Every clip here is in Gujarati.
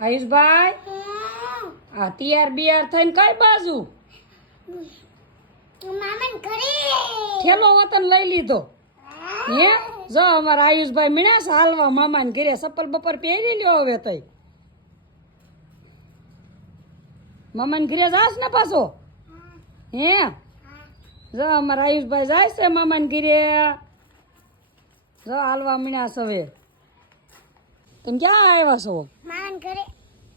આયુષભાઈ? આ તૈયાર બિયાર થઈને કઈ બાજુ? થેલો ઠેલો વતન લઈ લીધો. હે. જો અમારા આયુષભાઈ મીણા છે હાલવા મામાને ઘેરે સપલ બપર પહેરી લ્યો હવે તઈ. મામાને ઘેરે જાસ ને પાછો? હે? જો અમારા આયુષભાઈ જાય છે મામાને ઘેરે. જો હાલવા મીણા છે હવે. તમે ક્યાં આવ્યા છો? મામન ઘરે.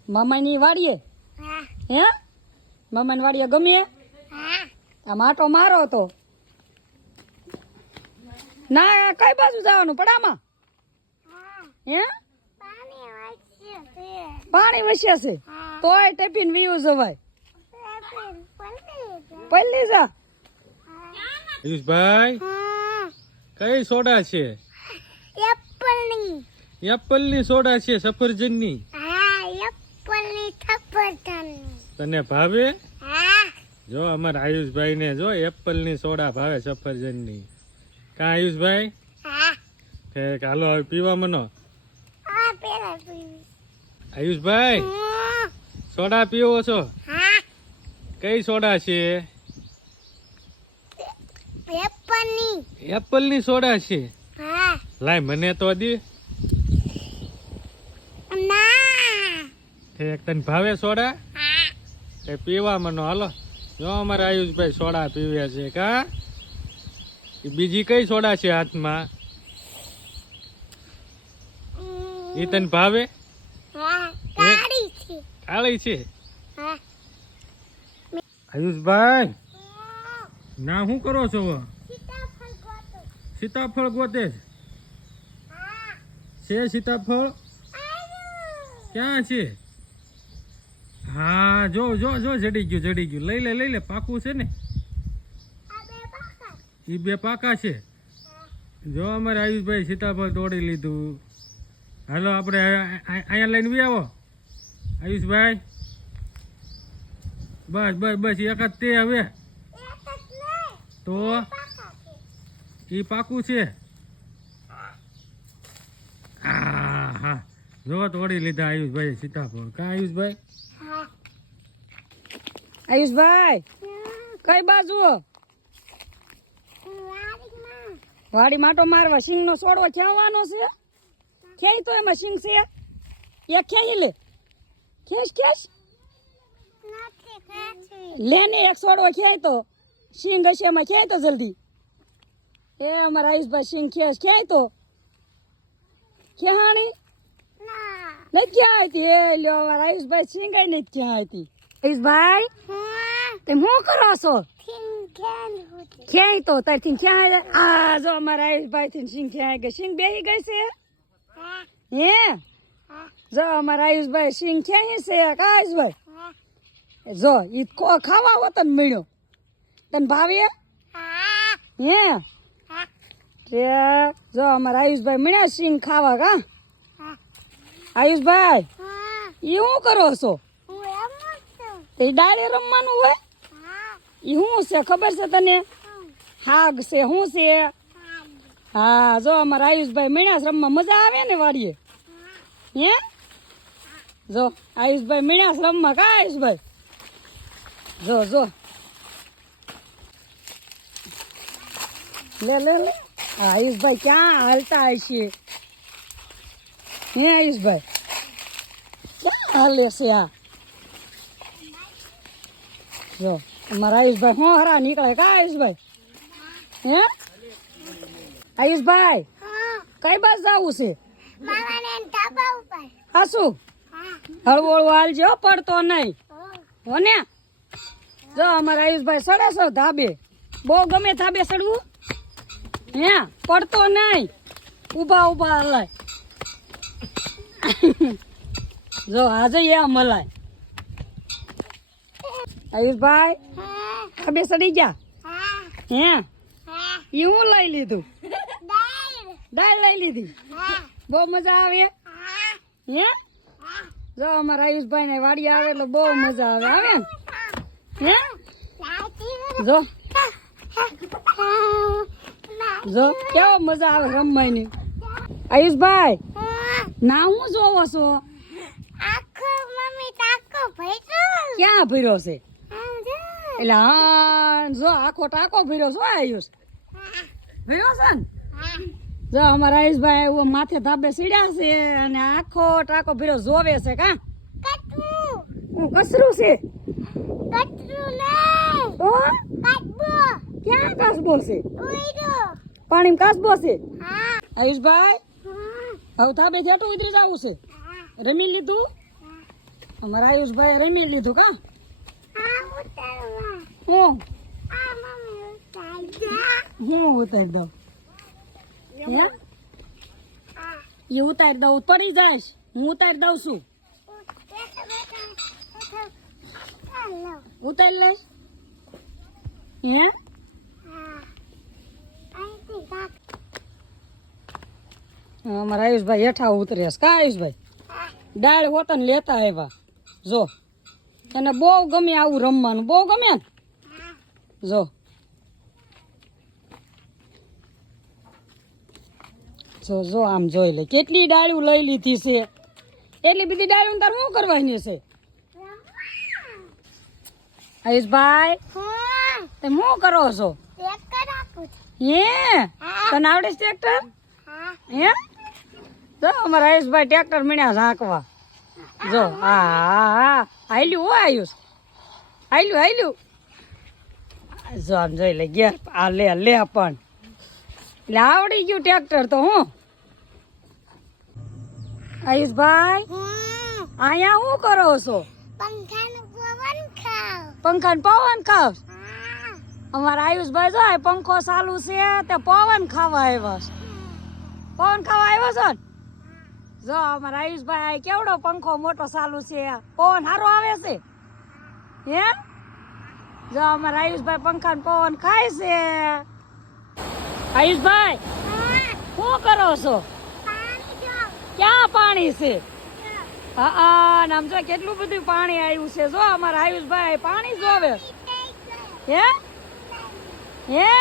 મામાની વાડીએ? હા. હે? મામાની વાડીએ ગમે હા. આ માટો મારો તો ના કઈ બાજુ જવાનું? પડામાં? હે. પાણી વસ્યા છે. તોય ટેપીને વીવું જવાય. પલ્લી જા. પિયુષભાઈ કઈ સોડા છે? એપલની. એપલની સોડા છે સફરજનની. તને ભાવે? જો અમાર આયુષભાઈ ને જો એપલની સોડા ભાવે સફરજનની. કા આયુષભાઈ? કે હાલો હવે પીવા મનો. આયુષભાઈ સોડા પીવો છો? કઈ સોડા છે? એપલની સોડા છે? લાય મને તો દે ના ઠેક તને ભાવે સોડા? એ પીવા મનો હાલો. જો અમારે આયુષભાઈ સોડા પીવે છે કા એ બીજી કઈ સોડા છે હાથમાં? એ તને ભાવે? કાળી છે. આયુષભાઈ ના શું કરો છો? સીતાફળ ગોતે છે? સીતાફળ? ક્યાં છે? હા, જો જો જો, જડી ગયું જડી ગયું. લઈ લે લઈ લે, પાકું છે ને. એ બે પાકા છે. જો અમારે આયુષભાઈ સીતાફળ તોડી લીધું. હાલો, આપણે અહીંયા લઈને બી આવો. આયુષભાઈ. બસ બસ બસ, એક જ તે હવે. તો? એ પાકું છે. હા હા જો, તોડી લીધા આયુષભાઈ સીતાફળ. કા આયુષભાઈ? આયુષભાઈ કઈ બાજુ? વાડી માટો મારવા સિંગ નો છોડવો ખેવાનો છે? ખેઈ તો એમાં સિંગ છે? એ ખેઈ લે. ખેસ ખેસ લે ને એક છોડવો ખેઈ તો સિંગ હશે એમાં ખેઈ તો જલ્દી. એ અમારા આયુષભાઈ સિંગ ખેસ ખેઈ તો ખેહાણી નથી હતી એ લ્યો અમારા આયુષભાઈ સિંગ નથી ક્યાં હતી તે હું. કરો છો? ક્યાંય તો? તારથી ક્યાં આ જો અમારા આયુષભાઈ થી સિંહ ક્યાં ગઈ સિંહ બેહી ગઈ છે? હે. જો અમારા આયુષભાઈ સિંહ ક્યાં છે? આયુષભાઈ જો ઈ કો ખાવા હો તને મળ્યો. તને ભાવીએ હા. રે જો અમારા આયુષભાઈ મળ્યા સિંહ ખાવા કા? આયુષભાઈ ઈ હું કરો છું? તે ડાળે રમવાનું હોય? એ શું છે? ખબર છે તને? હાગ છે. શું છે? હા, જો અમારા આયુષભાઈ મીણાસ રમવા મજા આવે ને વાડીએ? હે? જો, આયુષભાઈ મીણાસ રમવા કા આયુષભાઈ? જો જો. લે લે લે. આયુષભાઈ ક્યાં હાલતા હશે હે, આયુષભાઈ? ક્યાં હાલે છે આ? જો. અમારા આયુષભાઈ હું હરા નીકળે? કા આયુષભાઈ? હે? આયુષભાઈ, કઈ બસ જવું છે? હા, શું? હળવું હળવું હાલજો પડતો નહીં. હો ને? જો, અમારા આયુષભાઈ સડે છો ધાબે. બહુ ગમે ધાબે સડવું? હે? પડતો નહીં. ઊભા ઊભા હલાય. જો આજે એ મલાય આયુષભાઈ આ બે સડી ગયા? હે. એવું હું. લઈ લીધું? દાળ. લઈ લીધી? બહુ મજા આવે? હે. જો અમારા આયુષભાઈ ને વાડી આવે એટલે બહુ મજા આવે આવે હે? જો. જો કેવો મજા આવે રમવાની. આયુષભાઈ ના હું જોવો છો? આખો ક્યાં ભર્યો છે? એટલે હા જો આખો ટાંકો ભર્યો શું આયુષ. ભર્યો છે ને? જો અમારા આયુષભાઈ એવું માથે ધાબે સીડ્યા છે અને આખો ટાંકો ભર્યો જોવે છે કા? હું કસરું છે? ક્યાં કાસબો છે? પાણી કાસબો છે? હા. આયુષભાઈ હા. હવે ધાબે જેટું ઉતરી જવું છે? રમી લીધું? અમારા આયુષભાઈ રમી લીધું કા? હું? હું ઉતારી દઉં? હે? એ ઉતારી દઉં પડી જઈશ. હું ઉતારી દઉં છું. ઉતારી લઈશ. હે? અમારા આયુષભાઈ હેઠા ઉતરે કા આયુષભાઈ? ડાળ હોતન લેતા આવ્યા. જો. એને બહુ ગમે આવું રમવાનું. બહુ ગમે ને? જો. જો જો આમ જોઈ લે. કેટલી ડાળીઓ લઈ લીધી છે? એટલી બધી ડાળું તાર શું કરવાની છે આયુષભાઈ હા. તમે શું કરો છો? એ હે? તને આવડે છે ટ્રેક્ટર? હા. જો અમારા આયુષભાઈ ટ્રેક્ટર મળ્યા ઝાંકવા. જો હા હા હા. આયલું હો આયુષ. આયલું હાલ્યું જો આમ જોઈ લે ગયા. આ લે લે પણ એટલે આવડી ગયું ટ્રેક્ટર તો હું? આયુષભાઈ અહીંયા શું કરો છો? પંખા ને પવન ખાવ? અમારા આયુષભાઈ જો પંખો ચાલુ છે તે પવન ખાવા આવ્યા છે. પવન ખાવા આવ્યો છો ને? જો અમારા આયુષભાઈ કેવડો પંખો મોટો ચાલુ છે? પવન સારો આવે છે? હે? જો અમારા આયુષભાઈ પંખા ને પવન ખાય છે. આયુષભાઈ શું કરો છો? ક્યાં પાણી છે? હા હા આમ જો કેટલું બધું પાણી આવ્યું છે. જો અમારા આયુષભાઈ પાણી જોવે. હે? હે?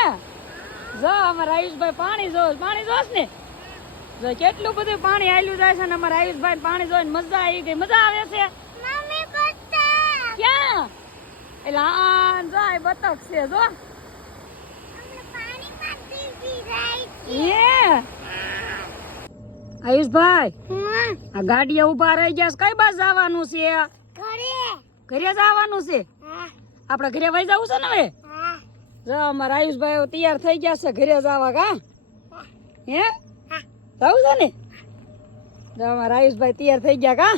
જો અમારા આયુષભાઈ પાણી જોવે પાણી જોશ ને? જો કેટલું બધું પાણી આયલું જાય છે ને અમારા આયુષભાઈ પાણી જોઈને મજા આવી ગઈ. મજા આવે છે? ક્યાં? એટલે આ જાય બતક છે જો. આયુષભાઈ આ ગાડીઓ ઊભા રહી ગયા છે. કઈ બાજુ જવાનું છે? ઘરે. જવાનું છે? આપણે ઘરે વહી જવું છે ને હવે? જો અમારા આયુષભાઈ તૈયાર થઈ ગયા છે ઘરે જવા કા? હે? હા. જવું છે ને? જો અમારા આયુષભાઈ તૈયાર થઈ ગયા કા?